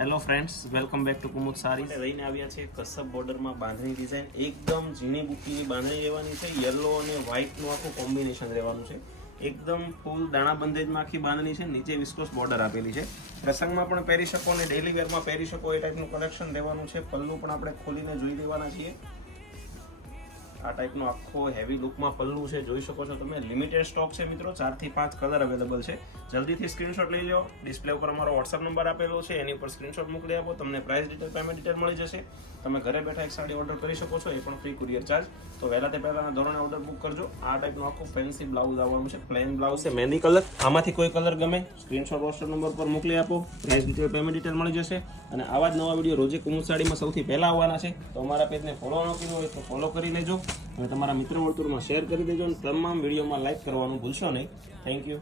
Hello friends, welcome back to Kumud Sarees. લઈને આવ્યા છે કસબ બોર્ડરમાં બાંધણી ડિઝાઇન. એકદમ ઝીણી બુટ્ટીની બાંધણી રહેવાની છે. યલો અને વ્હાઇટનું આખું કોમ્બિનેશન રહેવાનું છે. એકદમ ફૂલ દાણા બંધેજમાં આખી બાંધણી છે. નીચે વિસ્કોસ બોર્ડર આપેલી છે. પ્રસંગમાં પણ પહેરી શકો અને ડેલી વેરમાં પહેરી શકો એ ટાઈપનું કલેક્શન રહેવાનું છે. પલ્લું પણ આપણે ખોલીને જોઈ લેવાના છીએ. આ ટાઈપનો આખો હેવી લુકમાં પલ્લું છે, જોઈ શકો છો તમે. લિમિટેડ સ્ટોક છે મિત્રો, 4 થી 5 કલર અવેલેબલ છે. જલ્દીથી સ્ક્રીનશોટ લઈ લો. ડિસ્પ્લે ઉપર અમારો વોટ્સઅપ નંબર આપેલો છે, એની ઉપર સ્ક્રીનશોટ મોકલી આપો. તમને પ્રાઇસ ડિટેલ, પેમેન્ટ ડિટેલ મળી જશે. તમે ઘરે બેઠા એક સાડી ઓર્ડર કરી શકો છો, એ પણ ફ્રી કુરિયર ચાર્જ. તો વહેલા તે પહેલાના ધોરણે ઓર્ડર બુક કરજો. આ ટાઈપનું આખું ફેન્સી બ્લાઉઝ આવવાનું છે. પ્લેન બ્લાઉઝ છે, મહેંદી કલર. આમાંથી કોઈ કલર ગમે, સ્ક્રીનશોટ વોટ્સઅપ નંબર પર મોકલી આપો. પ્રાઇસ ડિટેલ, પેમેન્ટ ડિટેલ મળી જશે. અને આવા જ નવા વિડીયો રોજે કુમુદ સાડીમાં સૌથી પહેલા આવવાના છે. તો અમારા પેજને ફોલો ન કર્યું હોય તો ફોલો કરી લેજો અને તમારા મિત્ર વર્તુળમાં શેર કરી દેજો. અને તમામ વિડીયોમાં લાઈક કરવાનું ભૂલશો નહીં. Thank you.